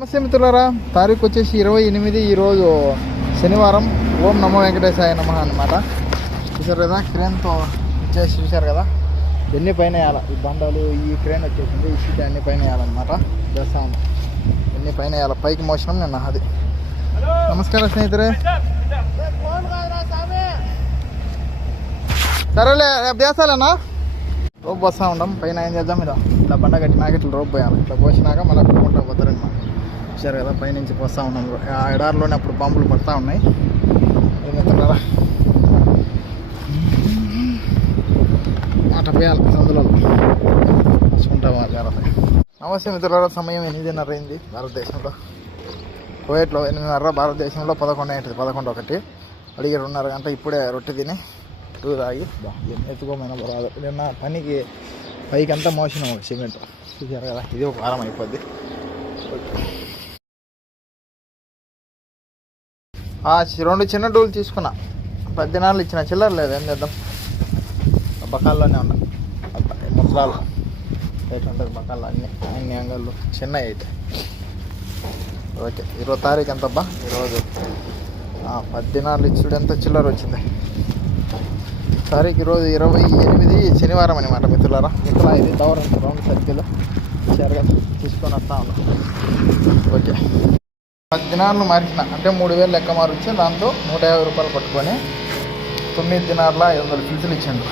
నమస్తే మిత్రులారా, తారీఖు వచ్చేసి 28 ఈరోజు శనివారం. ఓం నమో వెంకటేశాయ నమః అన్నమాట. చూసారు కదా, క్రేన్తో వచ్చేసి చూసారు కదా, ఎన్ని పైన వేయాలి ఈ బండలు. ఈ క్రేన్ వచ్చేసింది, ఈ షీట్ అన్ని పైన వేయాలన్నమాట. చేస్తా ఉంది, ఎన్ని పైన వేయాలి. పైకి మోసడం నేను అది. నమస్కారం స్నేహితురే. సరేలే, రేపు చేస్తాలేనా. రోప్ వస్తూ ఉంటాం పైన. ఏం చేద్దాం, ఇలా బండ కట్టినాక ఇట్లా రోప్ పోయాలి. ఇట్లా పోసినాక మళ్ళీ కొట్టుకుంటా పోతారనమాట. చూసారు కదా, పైనుంచి పోస్తూ ఉన్నాం. ఆ ఎడారిలోనే అప్పుడు పంపులు పడుతూ ఉన్నాయి. ఏమవుతున్నారా అట్లా పోయాలి అందులో చూసుకుంటాం. నమస్తే మిత్రులారా, సమయం 8:30 అయింది భారతదేశంలో. కువైట్లో 8:30, భారతదేశంలో 11 అయింది. 11:01 అడిగి 2:30 గంట. ఇప్పుడే రొట్టె తిని టూ తాగి ఎత్తుకోమైనా రాదు. నిన్న పనికి పైకి అంతా మోసిన ఒక సిమెంట్. చూసారు కదా, ఇది ఒక వారం అయిపోద్ది. రెండు చిన్న డూలు తీసుకున్నా, 10 దినాలు ఇచ్చిన. చిల్లర లేదు, ఏం చేద్దాం. బకాల్లోనే ఉన్నా. ముసలాలు రేట్ ఉంటుంది బకాల్లో, అన్ని అంగళ్ళు చిన్నవి అయితే. ఓకే, 20 తారీఖు ఎంతబ్బా ఈరోజు. 10 దినాలు ఇచ్చుడు ఎంత చిల్లర వచ్చింది. తారీఖు ఈరోజు 28 శనివారం అనమాట మిత్రులారా. మిత్రుల ఇది రౌండ్ సర్కిల్ చూసారు కదా, తీసుకొని వస్తా ఉన్నాం. ఓకే, 10 దినాలు మార్చిన అంటే 3,000 లెక్క మారుస్తే దాంతో 150 రూపాయలు పట్టుకొని 9 దినార్ల 500 పిల్సులు ఇచ్చిండు.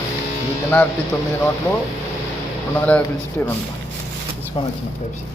ఈ దినార్కి 9 నోట్లు, 250 పిల్సిటీ 2 తీసుకొని వచ్చిన పెప్సీ.